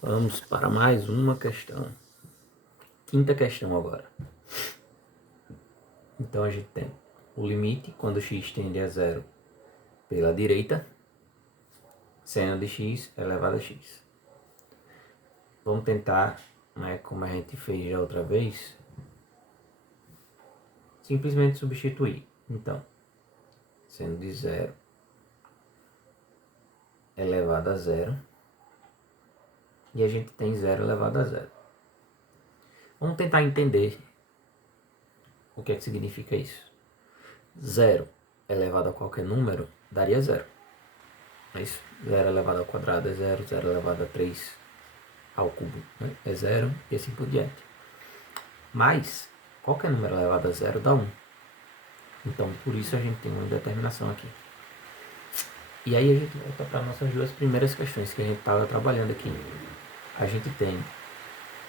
Vamos para mais uma questão. Quinta questão agora. Então a gente tem o limite quando x tende a zero pela direita, seno de x elevado a x. Vamos tentar, como a gente fez já outra vez, simplesmente substituir. Então, seno de zero elevado a zero, e a gente tem zero elevado a zero. Vamos tentar entender o que é que significa isso. Zero elevado a qualquer número daria zero. É isso. Zero elevado ao quadrado é zero, zero elevado a 3 ao cubo, né? É zero e assim por diante. Mas qualquer número elevado a zero dá 1. Então, por isso a gente tem uma indeterminação aqui. E aí a gente volta para nossas duas primeiras questões que a gente estava trabalhando aqui. A gente tem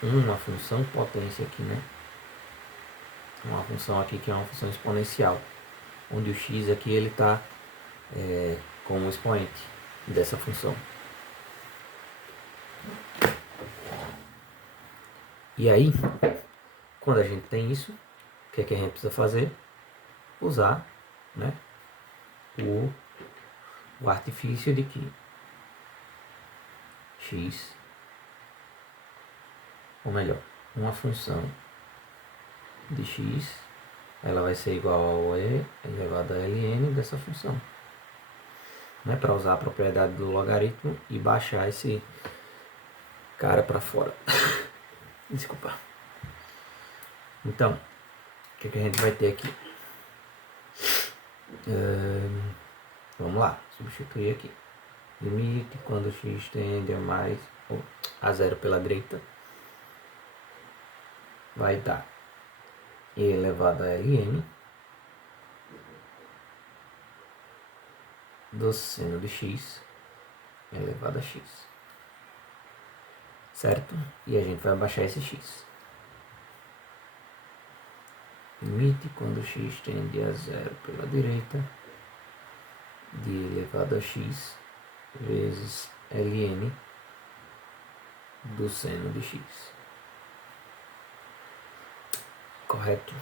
uma função potência aqui, né? Uma função aqui que é uma função exponencial, onde o x aqui ele está como expoente dessa função. E aí, quando a gente tem isso, o que é que a gente precisa fazer? Usar, né, o artifício de que x, ou melhor, uma função de x, ela vai ser igual ao e elevado a ln dessa função. Né, para usar a propriedade do logaritmo e baixar esse cara para fora. Desculpa. Então, o que a gente vai ter aqui? Vamos lá, substituir aqui. Limite quando x tende a zero pela direita vai dar e elevado a ln do seno de x elevado a x. Certo? E a gente vai baixar esse x. Limite quando x tende a zero pela direita de elevado a x vezes ln do seno de x. Correto?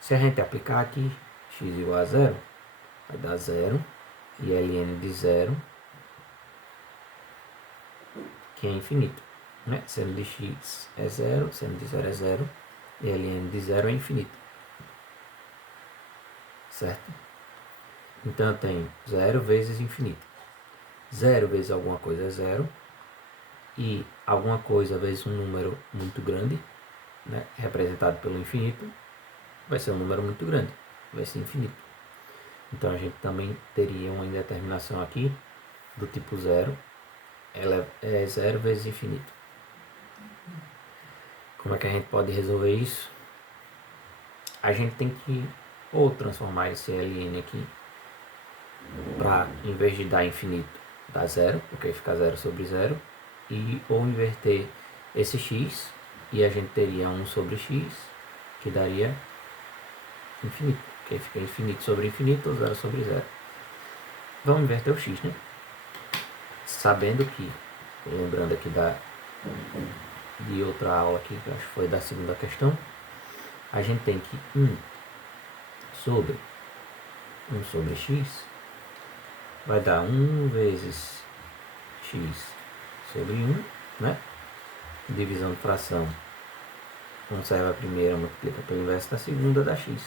Se a gente aplicar aqui x igual a zero, vai dar zero e ln de zero, que é infinito. Né? Seno de x é zero, seno de zero é zero, e ln de zero é infinito. Certo? Então eu tenho zero vezes infinito. Zero vezes alguma coisa é zero, e alguma coisa vezes um número muito grande, né, representado pelo infinito, vai ser um número muito grande, vai ser infinito. Então a gente também teria uma indeterminação aqui do tipo zero, ela é zero vezes infinito. Como é que a gente pode resolver isso? A gente tem que ou transformar esse ln aqui para, em vez de dar infinito, dar zero, porque fica zero sobre zero, e ou inverter esse x, e a gente teria 1 sobre x, que daria infinito, porque fica infinito sobre infinito, ou zero sobre zero. Vamos inverter o x, né? Sabendo que, lembrando aqui de outra aula aqui, que acho que foi da segunda questão, a gente tem que 1 sobre x vai dar 1 vezes x sobre 1, né? Divisão de fração. Observa a primeira, multiplica pelo inverso da segunda, dá x.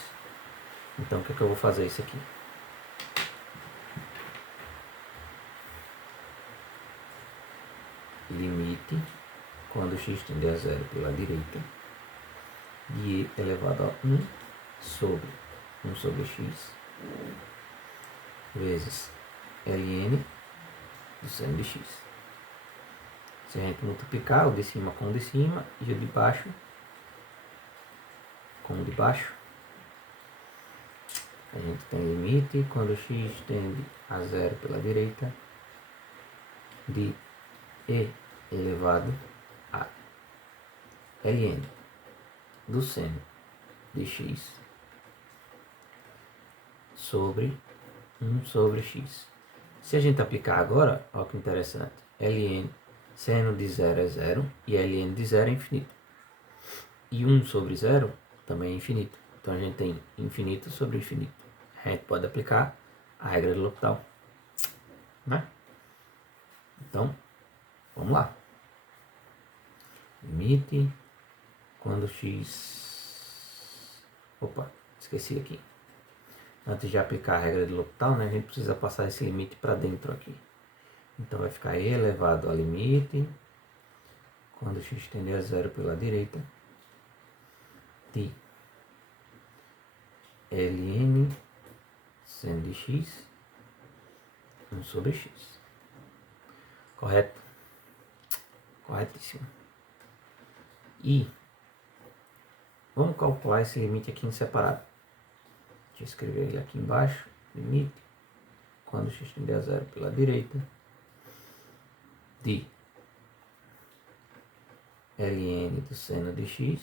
Então, o que é que eu vou fazer isso aqui? Limite, quando x tende a zero pela direita, de e elevado a 1 sobre x, vezes ln do seno de x. Se a gente multiplicar o de cima com o de cima e o de baixo com o de baixo, a gente tem limite quando x tende a zero pela direita de e elevado a ln do seno de x sobre 1 sobre x. Se a gente aplicar agora, olha que interessante, ln Seno de 0 é 0 e ln de 0 é infinito. E 1 sobre 0 também é infinito. Então a gente tem infinito sobre infinito. A gente pode aplicar a regra do L'Hopital, né? Então, vamos lá. Limite quando x... Opa, esqueci aqui. Antes de aplicar a regra de L'Hopital, né, a gente precisa passar esse limite para dentro aqui. Então vai ficar e elevado a limite, quando x tender a 0 pela direita, de ln seno de x, 1 sobre x. Correto? Corretíssimo. E vamos calcular esse limite aqui em separado. Deixa eu escrever ele aqui embaixo. Limite, quando x tender a 0 pela direita, de ln do seno de x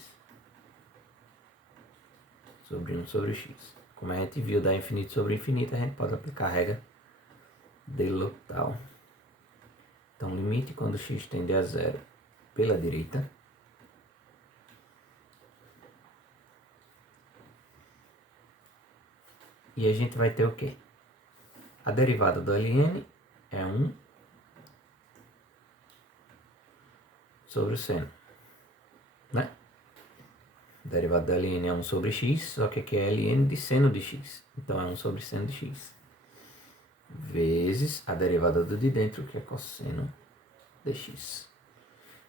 sobre 1 sobre x. Como a gente viu, da infinito sobre infinito, a gente pode aplicar a regra de L'Hopital. Então, limite quando x tende a 0 pela direita, e a gente vai ter o quê? A derivada do ln é 1 sobre o seno, né? A derivada do ln é 1 sobre x, só que aqui é ln de seno de x. Então, é 1 sobre seno de x. Vezes a derivada do de dentro, que é cosseno de x.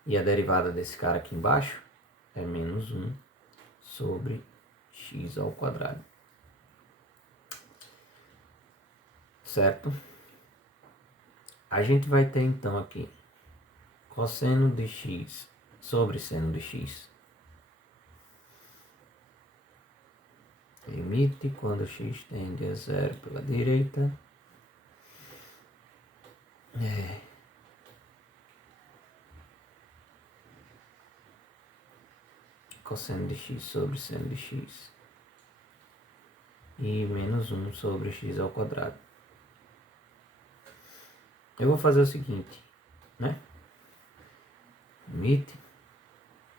E a derivada desse cara aqui embaixo é menos 1 sobre x ao quadrado. Certo? A gente vai ter então aqui cosseno de x sobre seno de x. Limite quando x tende a 0 pela direita. Cosseno de x sobre seno de x. E menos 1 sobre x ao quadrado. Eu vou fazer o seguinte, né? Limite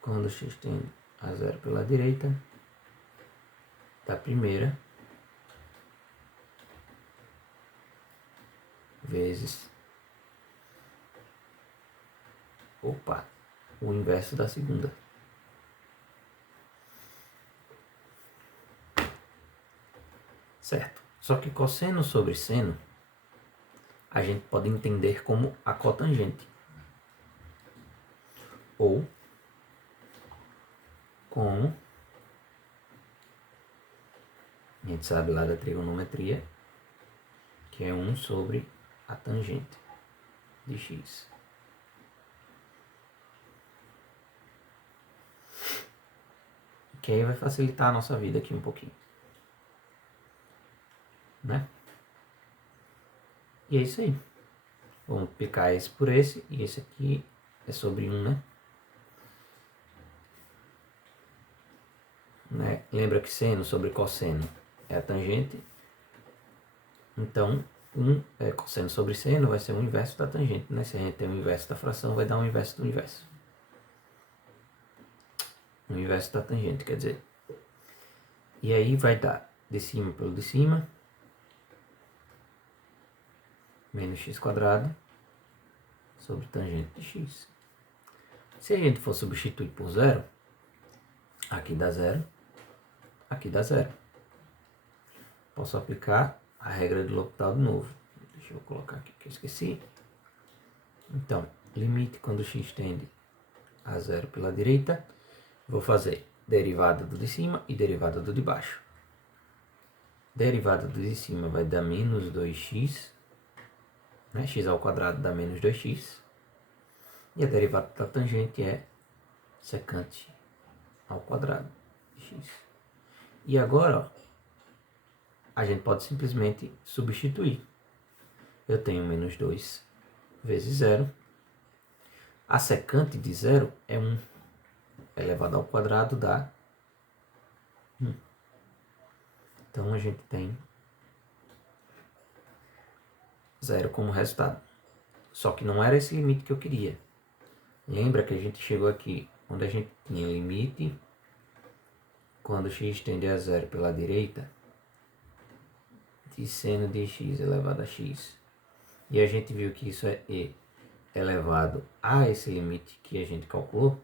quando x tende a 0 pela direita da primeira vezes o inverso da segunda. Certo? Só que cosseno sobre seno a gente pode entender como a cotangente. Ou como a gente sabe lá da trigonometria, que é 1 sobre a tangente de x. Que aí vai facilitar a nossa vida aqui um pouquinho, né? E é isso aí. Vamos picar esse por esse, e esse aqui é sobre 1, né? Lembra que seno sobre cosseno é a tangente. Então, cosseno sobre seno vai ser o inverso da tangente, né? Se a gente tem o inverso da fração, vai dar o inverso do inverso. O inverso da tangente, quer dizer. E aí vai dar de cima pelo de cima, menos x quadrado sobre tangente de x. Se a gente for substituir por zero, aqui dá zero, aqui dá zero. Posso aplicar a regra de L'Hopital de novo. Deixa eu colocar aqui que eu esqueci. Então, limite quando x tende a 0 pela direita, vou fazer derivada do de cima e derivada do de baixo. Derivada do de cima vai dar menos 2x, né? X ao quadrado dá menos 2x. E a derivada da tangente é secante ao quadrado de x. E agora, ó, a gente pode simplesmente substituir. Eu tenho menos 2 vezes 0. A secante de 0 é 1. Elevado ao quadrado dá 1. Então a gente tem 0 como resultado. Só que não era esse limite que eu queria. Lembra que a gente chegou aqui, onde a gente tinha limite, quando x tende a zero pela direita, de seno de x elevado a x. E a gente viu que isso é e elevado a esse limite que a gente calculou.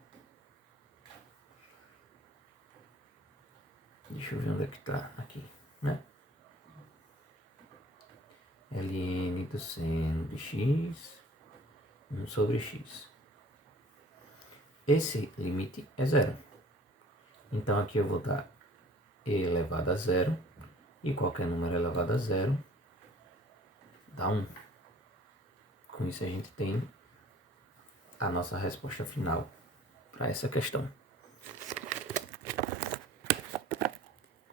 Deixa eu ver onde é que está aqui, né? ln do seno de x, 1 sobre x. Esse limite é zero. Então aqui eu vou dar e elevado a zero, e qualquer número elevado a zero dá 1. Com isso a gente tem a nossa resposta final para essa questão.